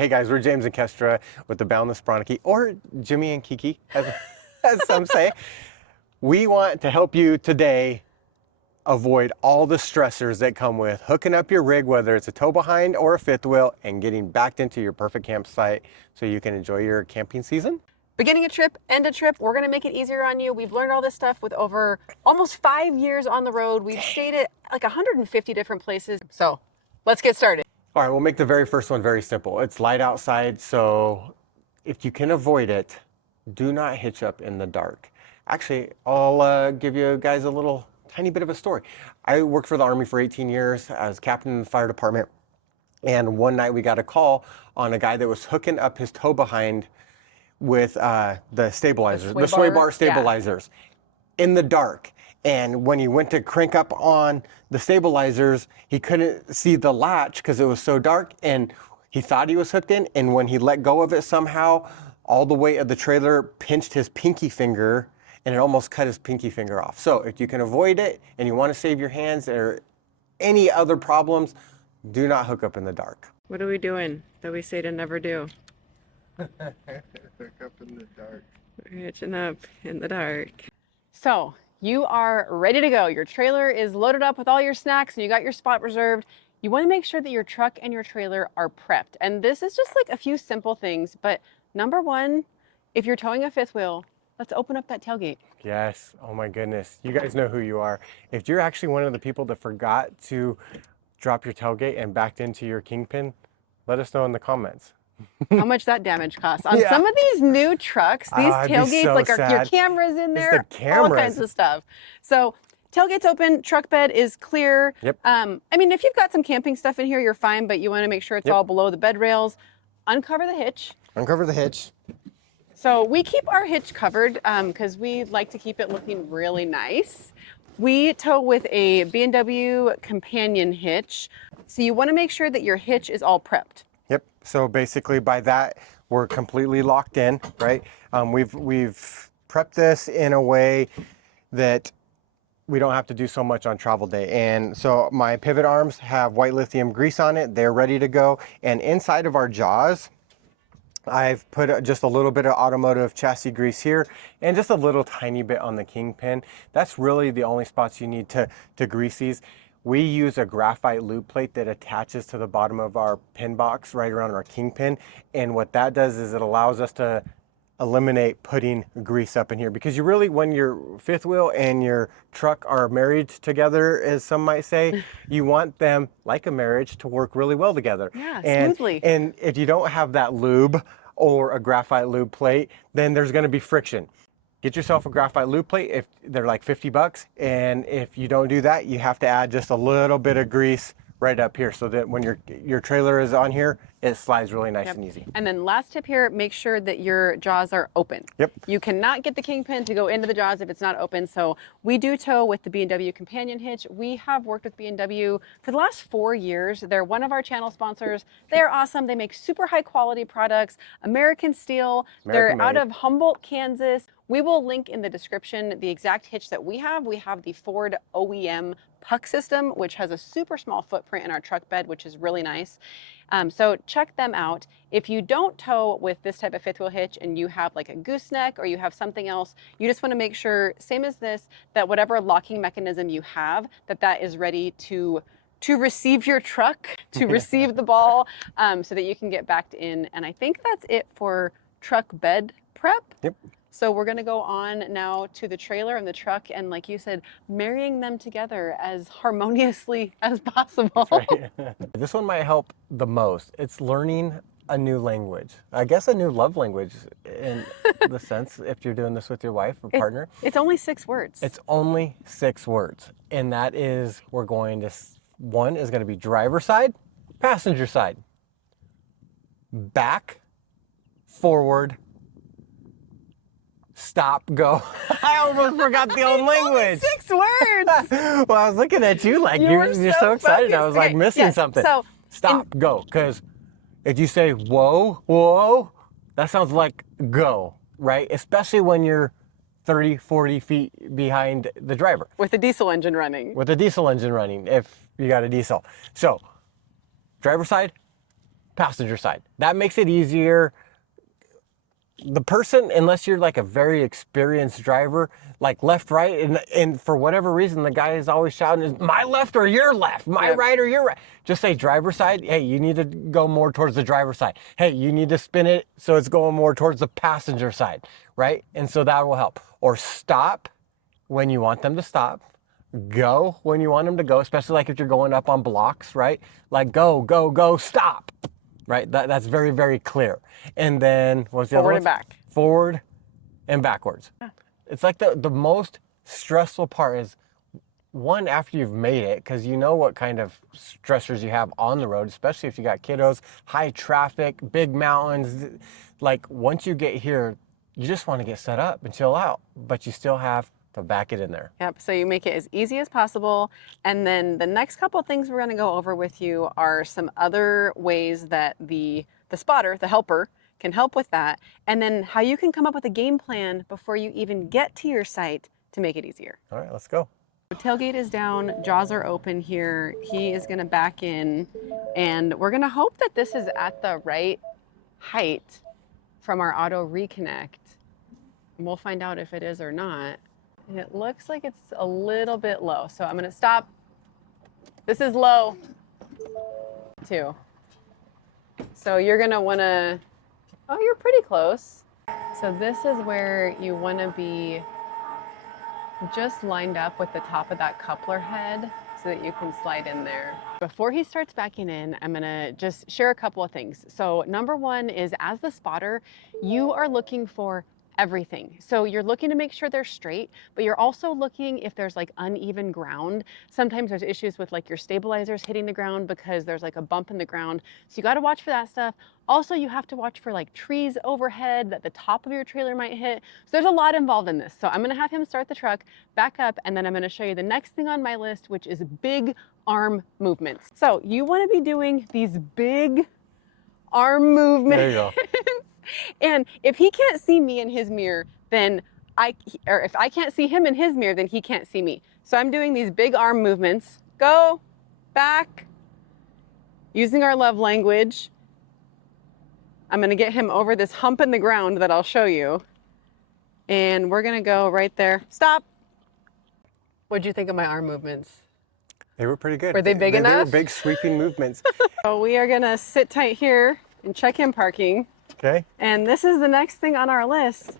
Hey guys, we're James and Kestra with the Boundless Bronicky, or Jimmy and Kiki, as some say. We want to help you today avoid all the stressors that come with hooking up your rig, whether it's a tow behind or a fifth wheel, and getting backed into your perfect campsite so you can enjoy your camping season. Beginning a trip, end a trip, we're gonna make it easier on you. We've learned all this stuff with over almost 5 years on the road. We've stayed at like 150 different places. So let's get started. All right, we'll make the very first one very simple. It's light outside, so if you can avoid it, do not hitch up in the dark. Actually, I'll give you guys a little tiny bit of a story. I worked for the Army for 18 years as captain in the fire department, and one night we got a call on a guy that was hooking up his tow behind with the stabilizers, the sway bar stabilizers, in the dark. And when he went to crank up on the stabilizers, he couldn't see the latch because it was so dark, and he thought he was hooked in. And when he let go of it, somehow all the weight of the trailer pinched his pinky finger, and it almost cut his pinky finger off. So if you can avoid it and you want to save your hands or any other problems, do not hook up in the dark. What are we doing that we say to never do? Hook up in the dark. We're hitching up in the dark. So you are ready to go. Your trailer is loaded up with all your snacks and you got your spot reserved. You want to make sure that your truck and your trailer are prepped. And this is just like a few simple things, but number one, if you're towing a fifth wheel, let's open up that tailgate. Yes, oh my goodness. You guys know who you are. If you're actually one of the people that forgot to drop your tailgate and backed into your kingpin, let us know in the comments. How much that damage costs. On some of these new trucks, these tailgates, so like your cameras in there, all kinds of stuff. So tailgate's open, truck bed is clear. Yep. I mean, if you've got some camping stuff in here, you're fine, but you want to make sure it's all below the bed rails. Uncover the hitch. Uncover the hitch. So we keep our hitch covered because we like to keep it looking really nice. We tow with a B&W companion hitch. So you want to make sure that your hitch is all prepped. Yep. So basically by that, we're completely locked in, right? We've prepped this in a way that we don't have to do so much on travel day. And so my pivot arms have white lithium grease on it. They're ready to go. And inside of our jaws, I've put just a little bit of automotive chassis grease here and just a little tiny bit on the kingpin. That's really the only spots you need to grease these. We use a graphite lube plate that attaches to the bottom of our pin box right around our kingpin. And what that does is it allows us to eliminate putting grease up in here, because you really, when your fifth wheel and your truck are married together, as some might say, you want them, like a marriage, to work really well together. Yeah, smoothly. And if you don't have that lube or a graphite lube plate, then there's going to be friction. Get yourself a graphite lube plate. If they're like 50 bucks. And if you don't do that, you have to add just a little bit of grease right up here so that when your trailer is on here, it slides really nice and easy. And then last tip here, make sure that your jaws are open. Yep. You cannot get the kingpin to go into the jaws if it's not open. So we do tow with the B&W companion hitch. We have worked with B&W for the last 4 years. They're one of our channel sponsors. They're awesome. They make super high quality products, American steel. They're out of Humboldt, Kansas. We will link in the description the exact hitch that we have. We have the Ford OEM puck system, which has a super small footprint in our truck bed, which is really nice. So check them out. If you don't tow with this type of fifth wheel hitch and you have like a gooseneck or you have something else, you just want to make sure, same as this, that whatever locking mechanism you have, that is ready to receive your truck, to receive the ball, so that you can get backed in. And I think that's it for truck bed prep. Yep. So we're gonna go on now to the trailer and the truck, and like you said, marrying them together as harmoniously as possible. Right. This one might help the most. It's learning a new language. I guess a new love language in the sense, if you're doing this with your wife or partner. It's only 6 words. It's only 6 words. And that is, we're going to, one is going to be driver side, passenger side, back, forward, stop, go. I almost forgot the old language. 6 words. Well, I was looking at you like you're so excited. I was like missing something. So stop, go. Because if you say whoa, whoa, that sounds like go, right? Especially when you're 30, 40 feet behind the driver. With the diesel engine running. With the diesel engine running, if you got a diesel. So, driver side, passenger side. That makes it easier. The person, unless you're like a very experienced driver, like left, right, and for whatever reason, the guy is always shouting, is my left or your left, my right or your right. Just say driver side. Hey, you need to go more towards the driver side. Hey, you need to spin it so it's going more towards the passenger side, right? And so that will help. Or stop when you want them to stop. Go when you want them to go, especially like if you're going up on blocks, right? Like go, go, go, stop. Right, that's very, very clear. And then what's the other one? Forward and back. Forward and backwards. Yeah. It's like the most stressful part is one, after you've made it, because you know what kind of stressors you have on the road, especially if you got kiddos, high traffic, big mountains. Like once you get here, you just want to get set up and chill out, but you still have to back it in there. Yep, so you make it as easy as possible. And then the next couple of things we're gonna go over with you are some other ways that the spotter, the helper, can help with that. And then how you can come up with a game plan before you even get to your site to make it easier. All right, let's go. The tailgate is down, jaws are open here. He is gonna back in, and we're gonna hope that this is at the right height from our auto reconnect. And we'll find out if it is or not. And it looks like it's a little bit low. So I'm gonna stop. This is low too. So you're gonna wanna, oh, you're pretty close. So this is where you wanna be just lined up with the top of that coupler head so that you can slide in there. Before he starts backing in, I'm gonna just share a couple of things. So number one is, as the spotter, you are looking for everything. So you're looking to make sure they're straight, but you're also looking if there's like uneven ground. Sometimes there's issues with like your stabilizers hitting the ground because there's like a bump in the ground. So you got to watch for that stuff. Also, you have to watch for like trees overhead that the top of your trailer might hit. So there's a lot involved in this. So I'm going to have him start the truck, back up, and then I'm going to show you the next thing on my list, which is big arm movements. So you want to be doing these big arm movements. There you go. And if he can't see me in his mirror, then if I can't see him in his mirror, then he can't see me. So I'm doing these big arm movements. Go, back, using our love language. I'm gonna get him over this hump in the ground that I'll show you. And we're gonna go right there. Stop. What'd you think of my arm movements? They were pretty good. Were they big enough? They were big sweeping movements. So we are gonna sit tight here and check in parking. Okay. And this is the next thing on our list.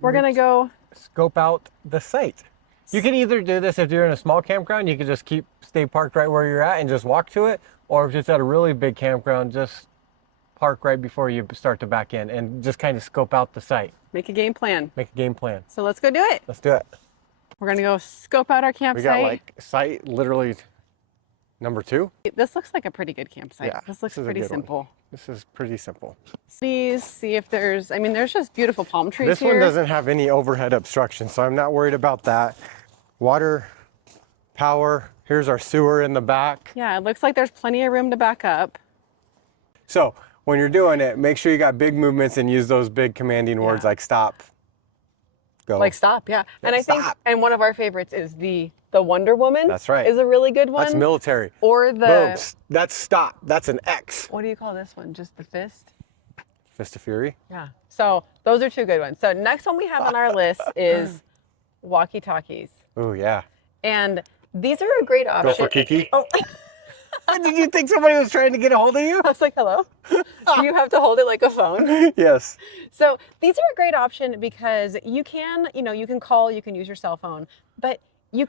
We're gonna go scope out the site. You can either do this if you're in a small campground, you can just stay parked right where you're at and just walk to it. Or if it's at a really big campground, just park right before you start to back in and just kind of scope out the site. make a game plan. Make a game plan. So let's go do it. Let's do it. We're gonna go scope out our campsite. We got like site literally number 2. This looks like a pretty good campsite. Yeah, This looks this is a pretty good one. simple. This is pretty simple. Please see if there's, I mean, there's just beautiful palm trees This here. one doesn't have any overhead obstruction, so I'm not worried about that. Water, power, here's our sewer in the back. Yeah, it looks like there's plenty of room to back up. So when you're doing it, make sure you got big movements and use those big commanding words like stop, go. Like stop, yeah. And I think, stop. and one of our favorites is the Wonder Woman. That's right. Is a really good one. That's military. Or the, Boom. That's stop. That's an X. what do you call this one? Just the fist? Fist of Fury. Yeah. So those are 2 good ones. So next one we have on our list is Walkie Talkies. Oh yeah. And these are a great option. Go for Kiki. Oh. Did you think somebody was trying to get a hold of you? I was like, hello? Do you have to hold it like a phone? Yes. So these are a great option because you can, you can call, you can use your cell phone, but you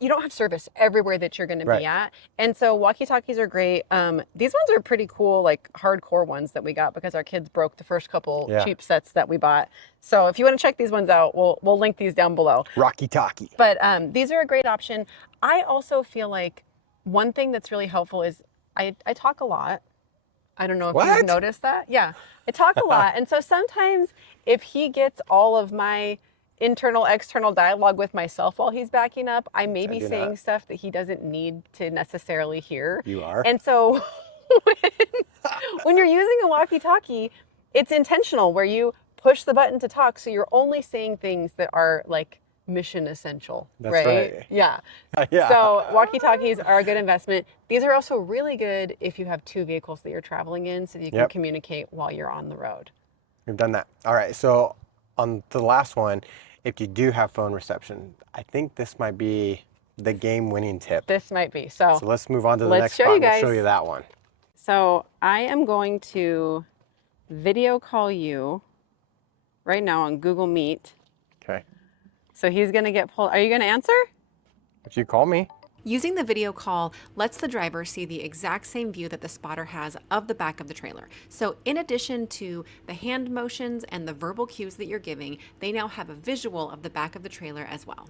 don't have service everywhere that you're going to be at. And so walkie-talkies are great. These ones are pretty cool, like hardcore ones that we got because our kids broke the first couple cheap sets that we bought. So if you want to check these ones out, we'll link these down below. Rocky Talkie. But these are a great option. I also feel like one thing that's really helpful is I talk a lot. I don't know if you've noticed that. Yeah, I talk a lot. And so sometimes if he gets all of my internal, external dialogue with myself while he's backing up, I may be saying stuff that he doesn't need to necessarily hear. You are. And so when you're using a walkie-talkie, it's intentional where you push the button to talk. So you're only saying things that are like mission essential, That's right? right. Yeah. Yeah. So walkie talkies are a good investment. These are also really good if you have two vehicles that you're traveling in, so that you can Yep. communicate while you're on the road. We've done that. All right, so on the last one, if you do have phone reception, I think this might be the game-winning tip. This might be. So So let's move on to the let's next show spot you and we'll show guys. you that one. So I am going to video call you right now on Google Meet. Okay. So he's going to get pulled. Are you going to answer? If you call me. Using the video call lets the driver see the exact same view that the spotter has of the back of the trailer. So in addition to the hand motions and the verbal cues that you're giving, they now have a visual of the back of the trailer as well.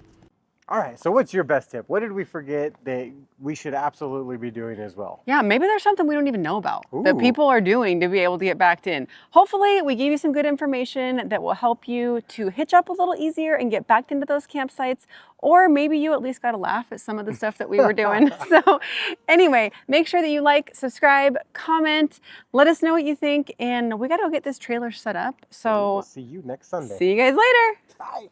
All right, so what's your best tip? What did we forget that we should absolutely be doing as well? Yeah, maybe there's something we don't even know about that Ooh. people are doing to be able to get backed in. Hopefully, we gave you some good information that will help you to hitch up a little easier and get backed into those campsites. Or maybe you at least got a laugh at some of the stuff that we were doing. So anyway, make sure that you like, subscribe, comment, let us know what you think. And we got to go get this trailer set up. So we'll see you next Sunday. see you guys later. Bye.